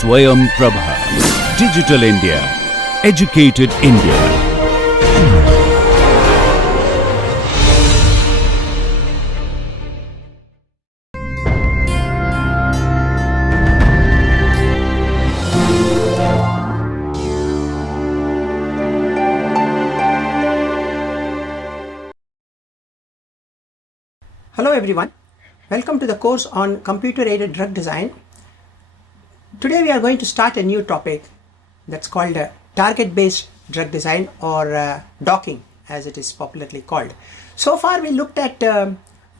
Swayam Prabha. Digital India. Educated India. Hello everyone, welcome to the course on computer-aided drug design. Today we are going to start a new topic that's called target-based drug design or docking as it is popularly called. So far we looked at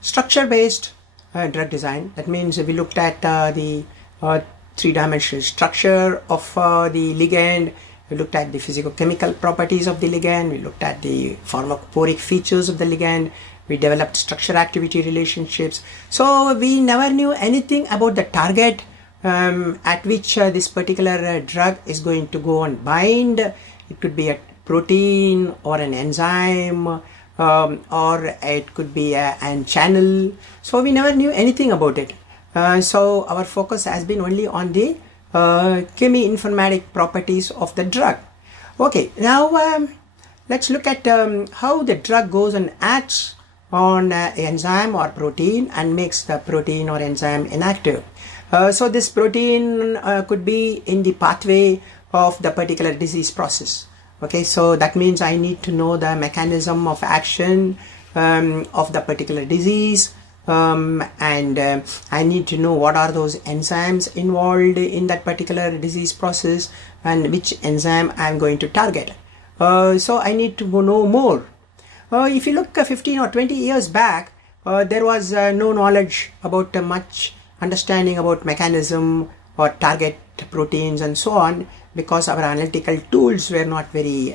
structure-based drug design. That means we looked at the three-dimensional structure of the ligand. We looked at the physicochemical properties of the ligand. We looked at the pharmacophoric features of the ligand. We developed structure-activity relationships. So we never knew anything about the target at which this particular drug is going to go and bind. It could be a protein or an enzyme or it could be an channel. So we never knew anything about it. So our focus has been only on the cheminformatic properties of the drug. Okay, now let's look at how the drug goes and acts on enzyme or protein and makes the protein or enzyme inactive. So this protein could be in the pathway of the particular disease process. Okay, so that means I need to know the mechanism of action of the particular disease, and I need to know what are those enzymes involved in that particular disease process and which enzyme I am going to target. So I need to know more. If you look 15 or 20 years back, there was no knowledge about much understanding about mechanism or target proteins and so on, because our analytical tools were not very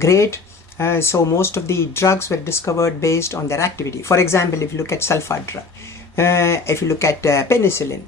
great. So most of the drugs were discovered based on their activity. For example, if you look at sulfur drug, if you look at penicillin,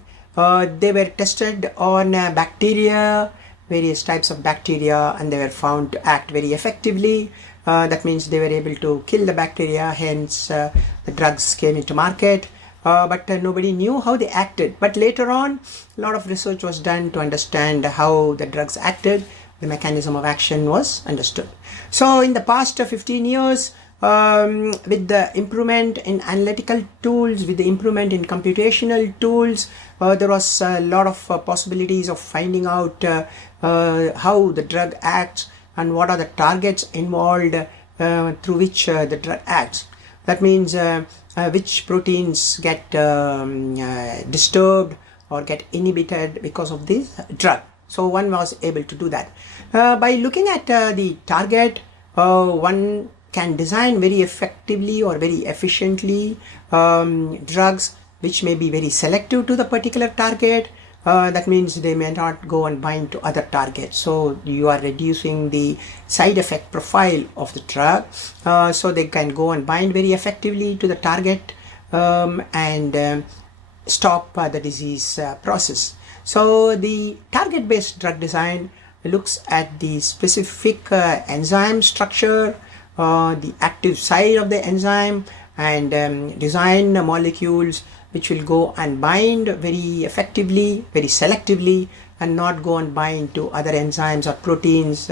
they were tested on bacteria, various types of bacteria, and they were found to act very effectively. That means they were able to kill the bacteria, hence the drugs came into market, but nobody knew how they acted. But later on, a lot of research was done to understand how the drugs acted. The mechanism of action was understood. So in the past 15 years, with the improvement in analytical tools, with the improvement in computational tools, there was a lot of possibilities of finding out how the drug acts and what are the targets involved through which the drug acts. That means which proteins get disturbed or get inhibited because of this drug. So one was able to do that. By looking at the target, one can design very effectively or very efficiently drugs which may be very selective to the particular target. That means they may not go and bind to other targets. So you are reducing the side effect profile of the drug. So they can go and bind very effectively to the target and stop the disease process. So the target-based drug design looks at the specific enzyme structure, the active site of the enzyme, and design molecules which will go and bind very effectively, very selectively, and not go and bind to other enzymes or proteins.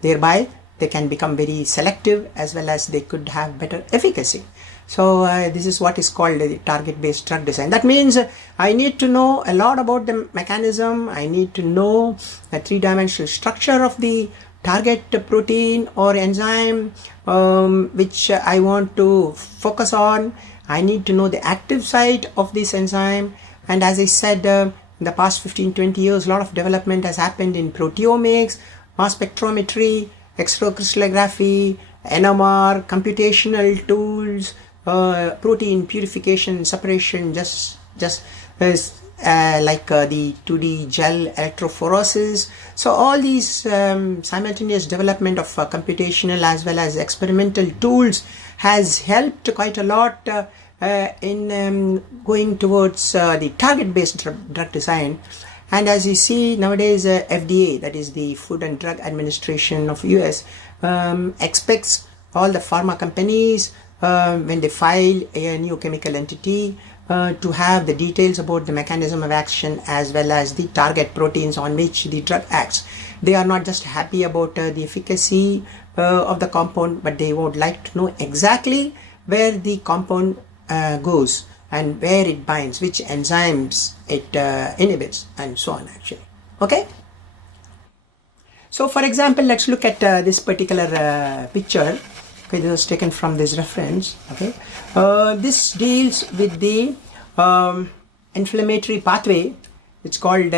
Thereby they can become very selective as well as they could have better efficacy. So this is what is called the target-based drug design. That means I need to know a lot about the mechanism. I need to know the three-dimensional structure of the target protein or enzyme which I want to focus on. I need to know the active site of this enzyme. And as I said, in the past 15-20 years, a lot of development has happened in proteomics, mass spectrometry, X-ray crystallography, NMR, computational tools, protein purification, separation, just like the 2D gel electrophoresis. So all these simultaneous development of computational as well as experimental tools has helped quite a lot in going towards the target-based drug design. And as you see nowadays, FDA, that is the Food and Drug Administration of US, expects all the pharma companies when they file a new chemical entity to have the details about the mechanism of action as well as the target proteins on which the drug acts. They are not just happy about the efficacy of the compound, but they would like to know exactly where the compound goes and where it binds, which enzymes it inhibits, and so on actually. Okay. So for example, let's look at this particular picture. Okay, this was taken from this reference. Okay, this deals with the inflammatory pathway. It's called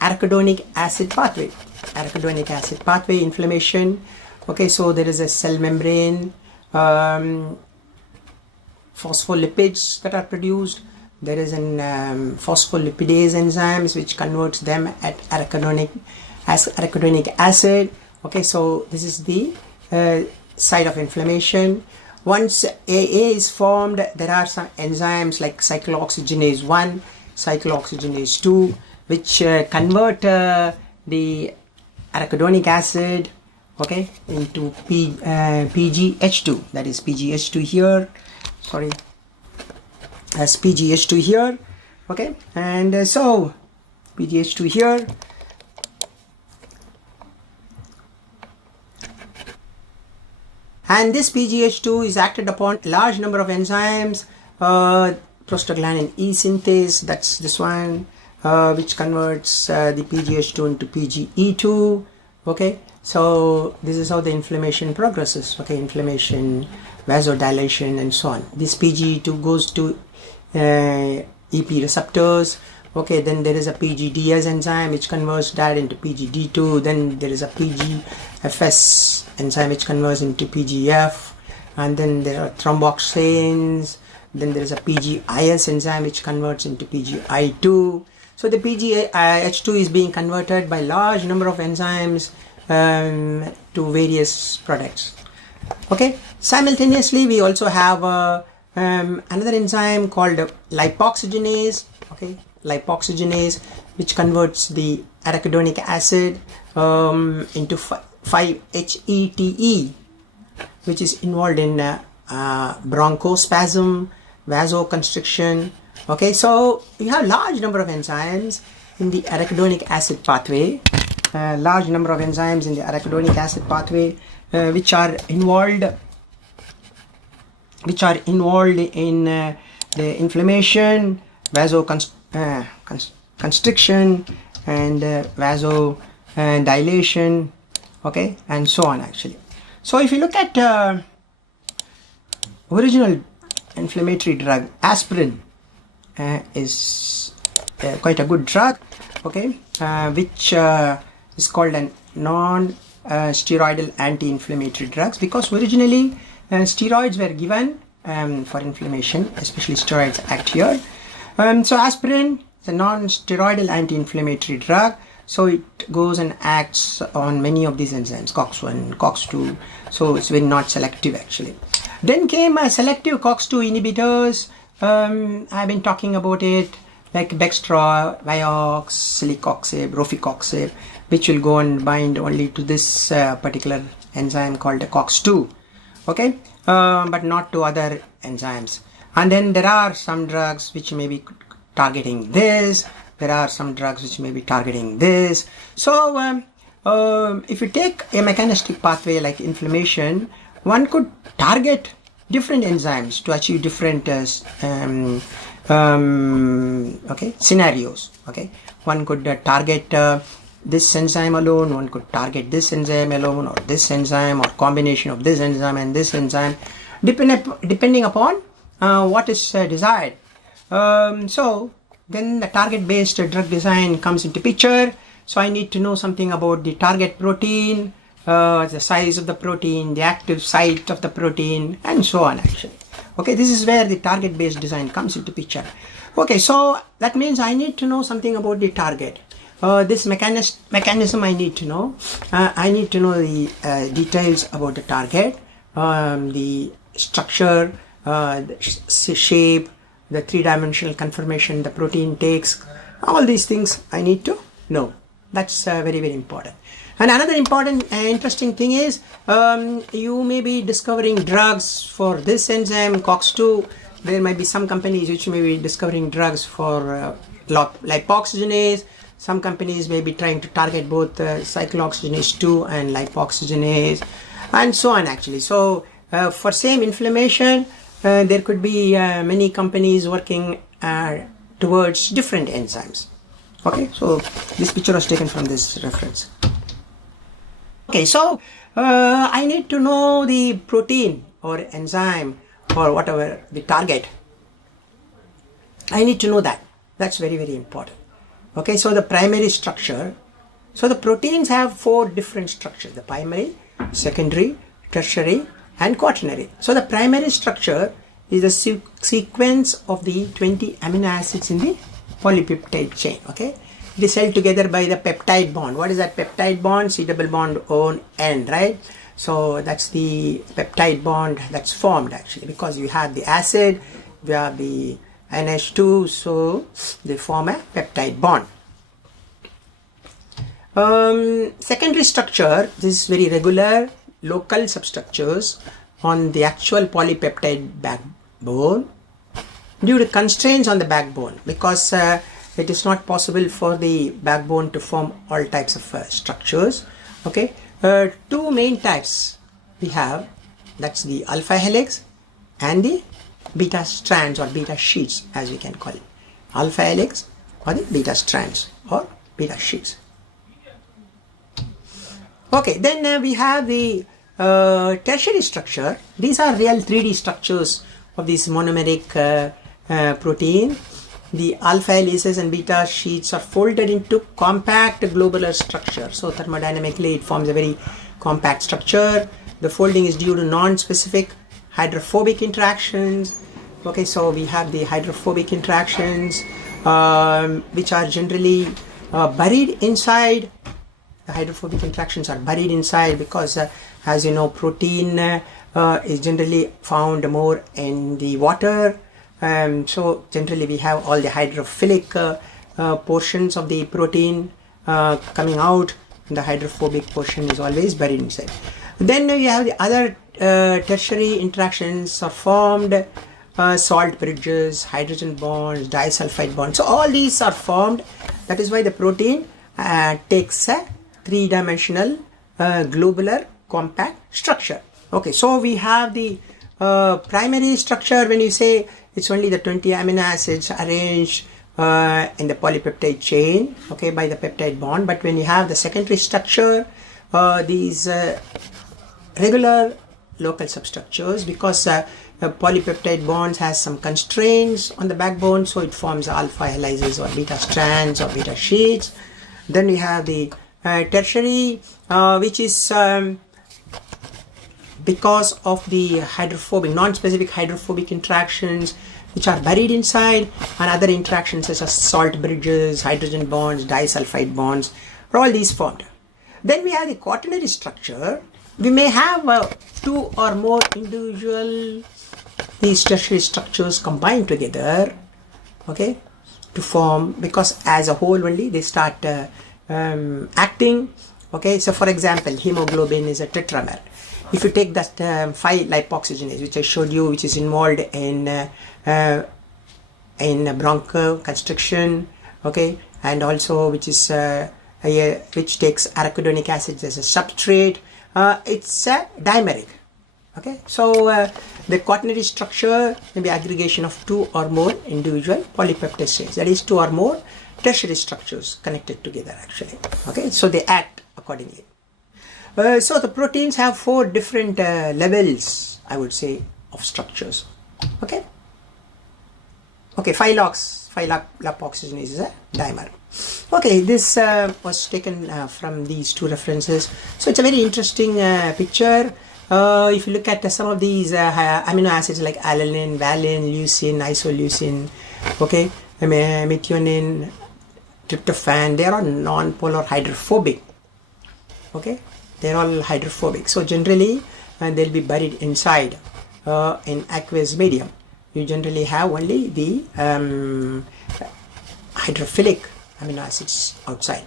arachidonic acid pathway. Arachidonic acid pathway inflammation. Okay, so there is a cell membrane, phospholipids that are produced. There is an phospholipidase enzymes which converts them at arachidonic acid. Okay, so this is the site of inflammation. Once AA is formed, there are some enzymes like cyclooxygenase 1, cyclooxygenase 2, which convert the arachidonic acid, okay, into PGH2. That is PGH2 here. Sorry, as PGH2 here. Okay, and so PGH2 here. And this PGH2 is acted upon a large number of enzymes, prostaglandin E synthase, that's this one, which converts the PGH2 into PGE2. Okay, so this is how the inflammation progresses. Okay, inflammation, vasodilation, and so on. This PGE2 goes to EP receptors. Okay, then there is a PGDS enzyme which converts that into PGD2. Then there is a PGFS enzyme which converts into PGF, and then there are thromboxanes. Then there is a PGIS enzyme which converts into PGI2. So the PGH2 is being converted by large number of enzymes to various products. Okay, simultaneously we also have another enzyme called lipoxygenase. Okay, lipoxygenase, which converts the arachidonic acid into 5-HETE, which is involved in bronchospasm, vasoconstriction. Okay, so you have large number of enzymes in the arachidonic acid pathway, large number of enzymes in the arachidonic acid pathway which are involved in the inflammation, vasoconstriction, and vasodilation, okay, and so on actually. So if you look at original inflammatory drug, aspirin is quite a good drug, okay, which is called a non-steroidal anti-inflammatory drugs, because originally steroids were given for inflammation, especially steroids act here. So aspirin is a non-steroidal anti-inflammatory drug, so it goes and acts on many of these enzymes, COX-1, COX-2, so it's very not selective actually. Then came selective COX-2 inhibitors. I've been talking about it, like Bextra, Vioxx, Celecoxib, Rofecoxib, which will go and bind only to this particular enzyme called the COX-2, okay, but not to other enzymes. And then there are some drugs which may be targeting this, there are some drugs which may be targeting this. So if you take a mechanistic pathway like inflammation, one could target different enzymes to achieve different scenarios. Okay, one could target this enzyme alone, one could target this enzyme alone, or this enzyme, or combination of this enzyme and this enzyme, depending upon what is desired. So then the target based drug design comes into picture. So I need to know something about the target protein, the size of the protein, the active site of the protein, and so on actually. Okay, this is where the target based design comes into picture. Okay, so that means I need to know something about the target. This mechanism I need to know. I need to know the details about the target, the structure, the shape, the three-dimensional conformation the protein takes. All these things I need to know. That's very, very important. And another important interesting thing is you may be discovering drugs for this enzyme COX-2 there might be some companies which may be discovering drugs for lipoxygenase. Some companies may be trying to target both cyclooxygenase 2 and lipoxygenase, and so on actually. So for same inflammation, there could be many companies working towards different enzymes. Okay, so this picture was taken from this reference. Okay, so I need to know the protein or enzyme or whatever the target. I need to know that. That's very, very important. Okay, so the primary structure. So the proteins have 4 different structures: the primary, secondary, tertiary, and quaternary. So the primary structure is the sequence of the 20 amino acids in the polypeptide chain. Okay, it is held together by the peptide bond. What is that peptide bond? C double bond on end, right? So that's the peptide bond that's formed actually, because you have the acid, you have the NH2, so they form a peptide bond. Secondary structure, this is very regular local substructures on the actual polypeptide backbone due to constraints on the backbone, because it is not possible for the backbone to form all types of structures. Okay, 2 main types we have, that's the alpha helix and the beta strands or beta sheets, as we can call it. Alpha helix or the beta strands or beta sheets. Okay, then we have the tertiary structure. These are real 3D structures of this monomeric protein. The alpha helices and beta sheets are folded into compact globular structure. So thermodynamically it forms a very compact structure. The folding is due to non-specific hydrophobic interactions. Okay, so we have the hydrophobic interactions which are generally buried inside. The hydrophobic interactions are buried inside because as you know, protein is generally found more in the water. So generally we have all the hydrophilic portions of the protein coming out, and the hydrophobic portion is always buried inside. Then we have the other tertiary interactions are formed, salt bridges, hydrogen bonds, disulfide bonds. So all these are formed. That is why the protein takes a 3-dimensional globular compact structure. Okay, so we have the primary structure. When you say it's only the 20 amino acids arranged in the polypeptide chain, okay, by the peptide bond. But when you have the secondary structure, these regular local substructures, because polypeptide bonds has some constraints on the backbone, so it forms alpha helices or beta strands or beta sheets. Then we have the tertiary, which is because of the hydrophobic, non-specific hydrophobic interactions which are buried inside, and other interactions such as salt bridges, hydrogen bonds, disulfide bonds, are all these formed. Then we have the quaternary structure. We may have 2 or more individual these tertiary structures combined together, okay, to form, because as a whole only they start acting. Okay, so for example, hemoglobin is a tetramer. If you take that 5-lipoxygenase, which I showed you, which is involved in bronchoconstriction, okay, and also which is which takes arachidonic acid as a substrate, it's a dimeric. Okay, so the quaternary structure may be aggregation of 2 or more individual polypeptide chains, that is 2 or more tertiary structures connected together actually. Okay, so they act accordingly. So the proteins have 4 different levels, I would say, of structures. Okay. Okay, 5-lipoxygenase is a dimer. Okay, this was taken from these 2 references. So it's a very interesting picture. If you look at some of these amino acids like alanine, valine, leucine, isoleucine, okay, methionine, tryptophan, they are all non-polar hydrophobic. Okay, they are all hydrophobic. So generally, they'll be buried inside in aqueous medium. You generally have only the hydrophilic amino acids outside.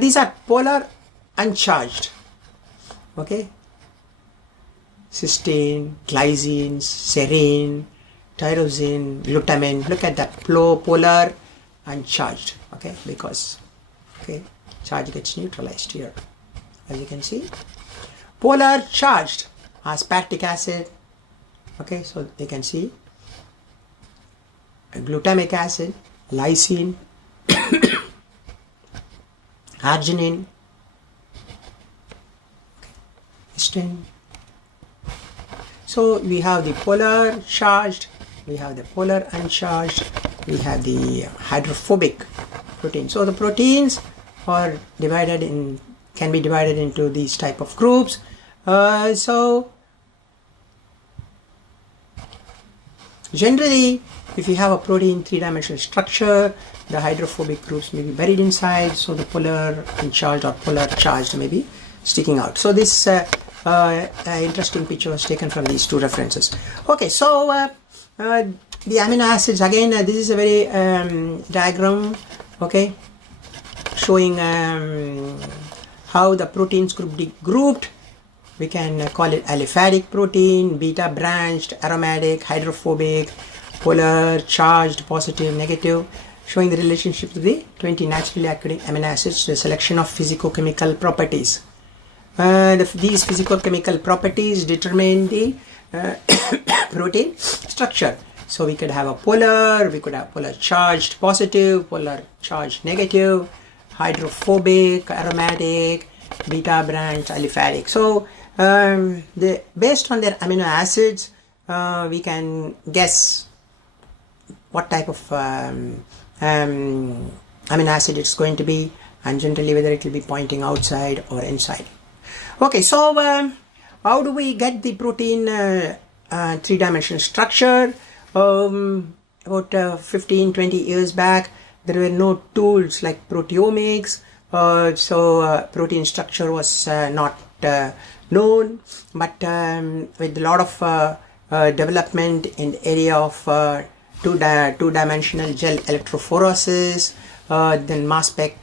These are polar uncharged. Okay, cysteine, glycine, serine, tyrosine, glutamine. Look at that, polar and charged, okay, because charge gets neutralized here, as you can see. Polar charged, aspartic acid, okay, so you can see glutamic acid, lysine, arginine, histidine. So we have the polar charged, we have the polar uncharged, we have the hydrophobic protein. So the proteins are can be divided into these type of groups. So generally, if you have a protein three-dimensional structure, the hydrophobic groups may be buried inside, so the polar uncharged or polar charged may be sticking out. So this interesting picture was taken from these two references. Okay, so the amino acids, again, this is a very diagram, okay, showing how the proteins could be grouped. We can call it aliphatic protein, beta branched, aromatic, hydrophobic, polar, charged, positive, negative, showing the relationship to the 20 naturally occurring amino acids, the selection of physicochemical properties. These physicochemical properties determine the protein structure. So we could have a polar, we could have polar charged positive, polar charged negative, hydrophobic, aromatic, beta branched, aliphatic. So based on their amino acids, we can guess what type of amino acid it's going to be, and generally whether it will be pointing outside or inside. Okay, so how do we get the protein three-dimensional structure? About 15-20 years back, there were no tools like proteomics, so protein structure was not known, but with a lot of development in the area of two-dimensional gel electrophoresis, then mass spec,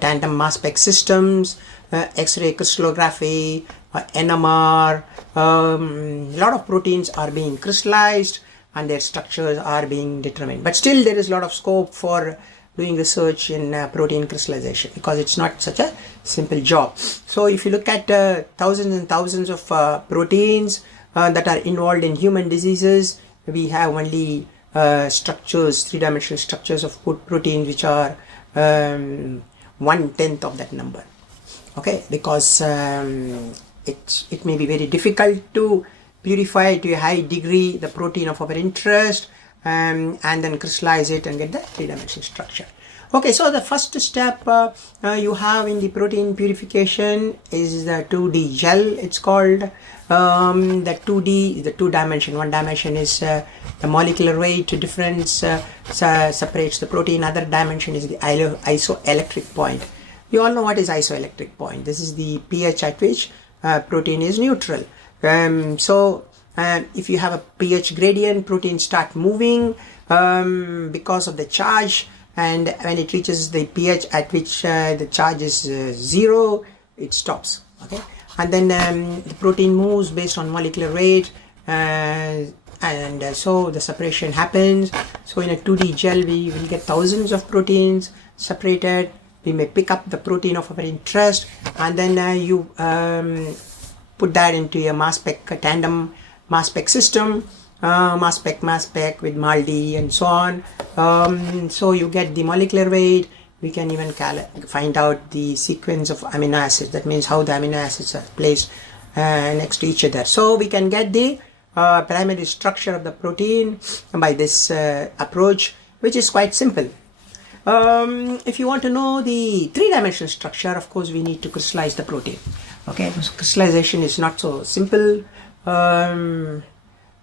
tandem mass spec systems, X-ray crystallography, NMR, a lot of proteins are being crystallized and their structures are being determined. But still there is a lot of scope for doing research in protein crystallization, because it's not such a simple job. So if you look at thousands and thousands of proteins that are involved in human diseases, we have only structures, three-dimensional structures of proteins which are 1/10 of that number. Okay, because it may be very difficult to purify to a high degree the protein of our interest and then crystallize it and get the three-dimensional structure. Okay, so the first step you have in the protein purification is the 2D gel, it's called. The 2D is the two-dimension. One dimension is the molecular weight difference separates the protein. Other dimension is the isoelectric point. You all know what is isoelectric point. This is the pH at which protein is neutral. So if you have a pH gradient, protein start moving because of the charge, and when it reaches the pH at which the charge is 0, it stops. Okay, and then the protein moves based on molecular weight, and so the separation happens. So in a 2D gel, we will get thousands of proteins separated. We may pick up the protein of our interest, and then you put that into a mass spec, a tandem mass spec system, mass spec with MALDI and so on. So you get the molecular weight. We can even find out the sequence of amino acids. That means how the amino acids are placed next to each other. So we can get the primary structure of the protein by this approach, which is quite simple. If you want to know the three-dimensional structure, of course we need to crystallize the protein. Okay, so crystallization is not so simple.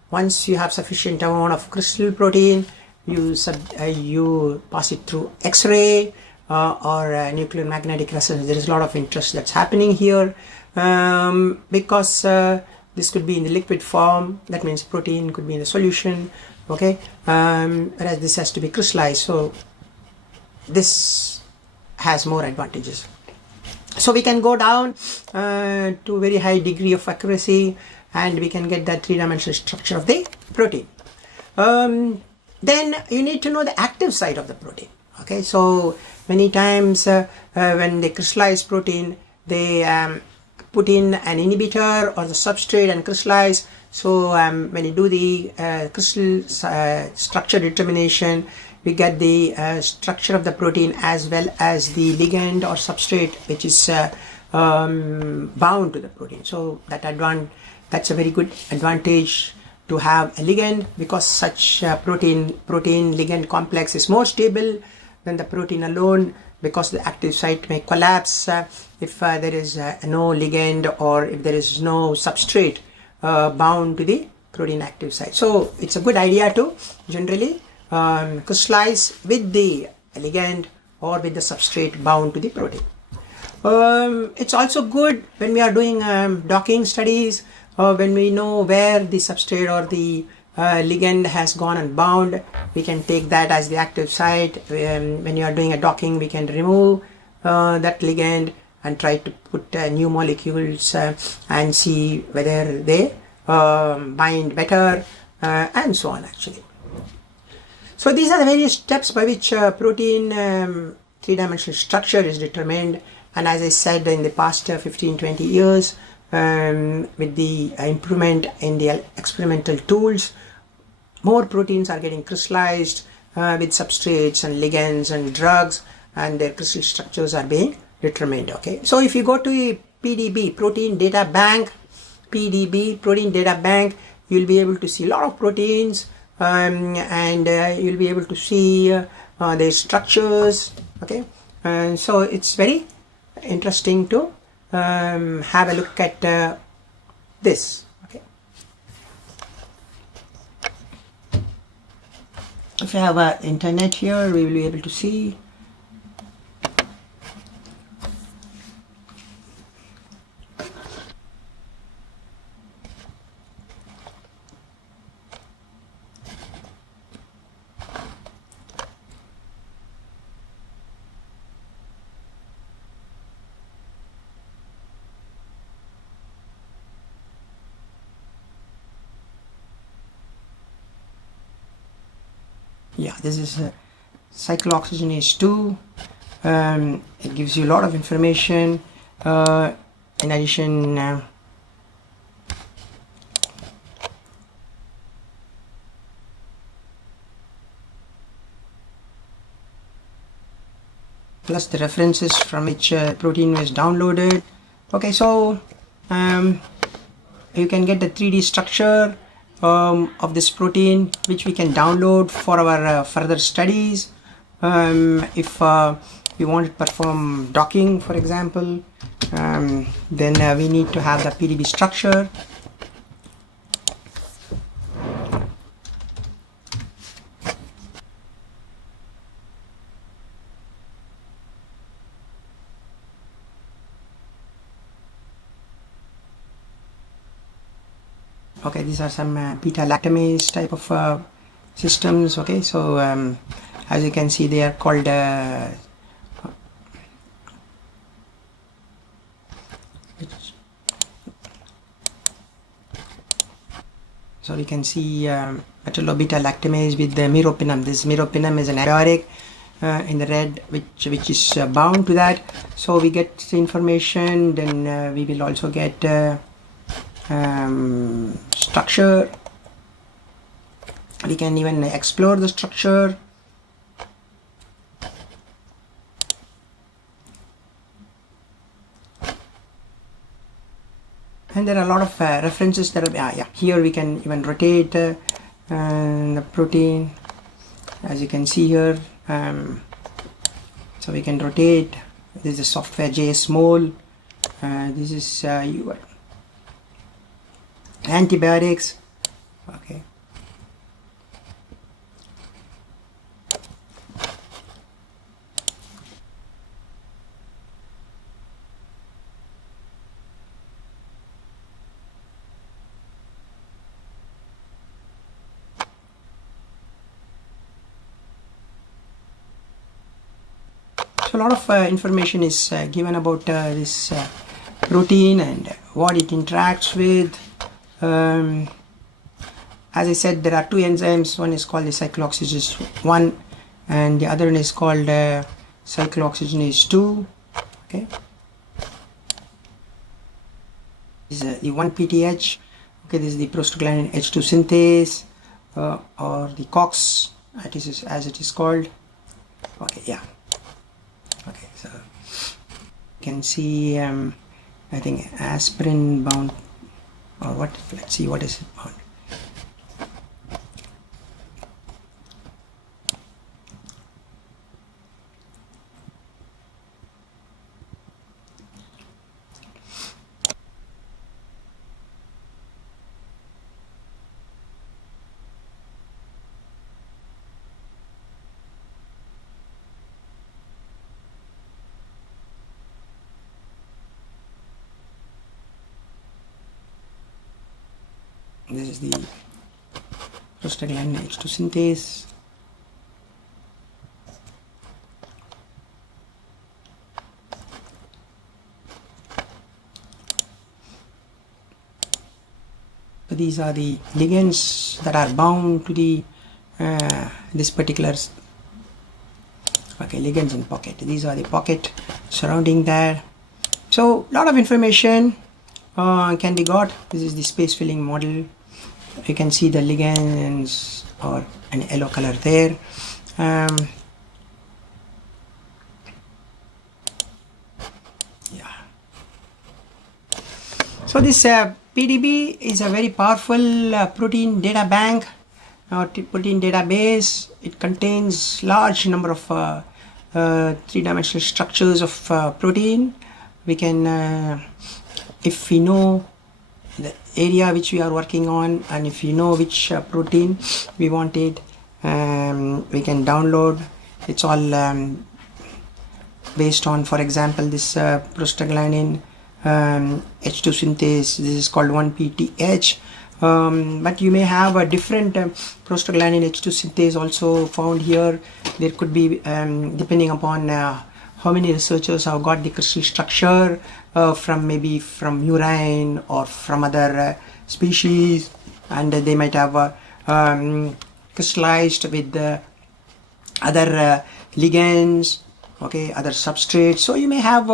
Once you have sufficient amount of crystal protein, you pass it through X-ray or nuclear magnetic resonance. There is a lot of interest that's happening here because this could be in the liquid form. That means protein could be in the solution. Okay, whereas this has to be crystallized. So this has more advantages. So we can go down to a very high degree of accuracy, and we can get that three-dimensional structure of the protein. Then you need to know the active site of the protein. Okay, so many times when they crystallize protein, they put in an inhibitor or the substrate and crystallize. So when you do the crystal structure determination, we get the structure of the protein as well as the ligand or substrate which is bound to the protein. So that's a very good advantage to have a ligand, because such protein ligand complex is more stable than the protein alone, because the active site may collapse if there is no ligand or if there is no substrate bound to the protein active site. So it's a good idea to generally crystallize with the ligand or with the substrate bound to the protein. It's also good when we are doing docking studies, when we know where the substrate or the ligand has gone and bound, we can take that as the active site. When you are doing a docking, we can remove that ligand and try to put new molecules and see whether they bind better and so on actually. So these are the various steps by which protein three-dimensional structure is determined. And as I said, in the past 15-20 years, with the improvement in the experimental tools, more proteins are getting crystallized with substrates and ligands and drugs, and their crystal structures are being determined. Okay, so if you go to a PDB, protein data bank, PDB, protein data bank, you'll be able to see a lot of proteins, and you'll be able to see their structures. Okay, and so it's very interesting to have a look at this. Okay, if you have internet here, we will be able to see. Yeah, this is cyclooxygenase 2. It gives you a lot of information. In addition, plus the references from which protein was downloaded. Okay, so you can get the 3D structure of this protein, which we can download for our further studies. If we want to perform docking, for example, then we need to have the PDB structure. Okay, these are some beta lactamase type of systems. Okay, so as you can see, they are called so we can see beta lactamase with the meropenem. This meropenem is an antibiotic in the red, which is bound to that. So we get the information. Then we will also get structure. We can even explore the structure. And there are a lot of references that are here we can even rotate the protein, as you can see here. So we can rotate. This is the software JSMOL. This is your antibiotics. Okay, so a lot of information is given about this protein and what it interacts with. as I said, there are two enzymes. One is called the cyclooxygenase 1 and the other one is called cyclooxygenase 2. Okay, this is the 1-PTH. Okay, this is the prostaglandin H2 synthase, or the COX as it is called. Okay, yeah. Okay, so you can see I think aspirin bound, or what, let's see what is it bound. This is the prostaglandin H2 synthase. So these are the ligands that are bound to the this particular ligands in pocket. These are the pocket surrounding that. So lot of information can be got. This is the space filling model. You can see the ligands or an yellow color there. Yeah. So this PDB is a very powerful protein data bank or protein database. It contains large number of three-dimensional structures of protein. We can if we know the area which we are working on, and if you know which protein we wanted, we can download. It's all based on, for example, this prostaglandin H2 synthase. This is called 1-PTH, but you may have a different prostaglandin H2 synthase also found here. There could be depending upon how many researchers have got the crystal structure from maybe from urine or from other species, and they might have crystallized with other ligands, okay, other substrates. So you may have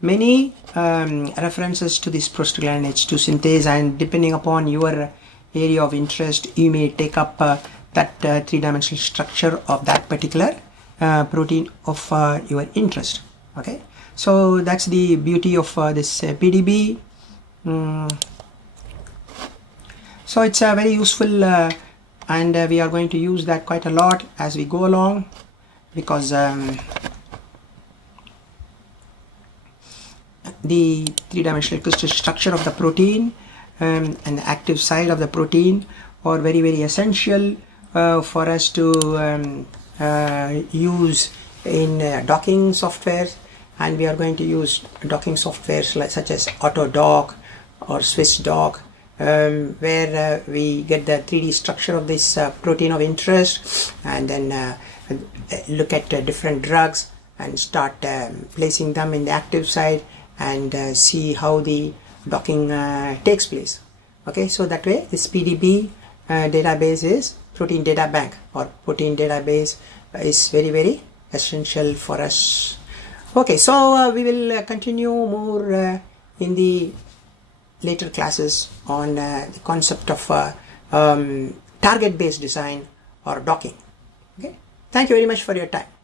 many references to this prostaglandin H2 synthase, and depending upon your area of interest, you may take up that three-dimensional structure of that particular protein of your interest. Okay, so that's the beauty of this PDB. So it's very useful, and we are going to use that quite a lot as we go along, because the three-dimensional crystal structure of the protein and the active side of the protein are very, very essential for us to use in docking software. And we are going to use docking softwares such as AutoDock or SwissDock, where we get the 3D structure of this protein of interest, and then look at different drugs and start placing them in the active side, and see how the docking takes place. Okay, so that way this PDB database is protein data bank, or protein database is very, very essential for us. Okay, so we will continue more in the later classes on the concept of target based design or docking. Okay, thank you very much for your time.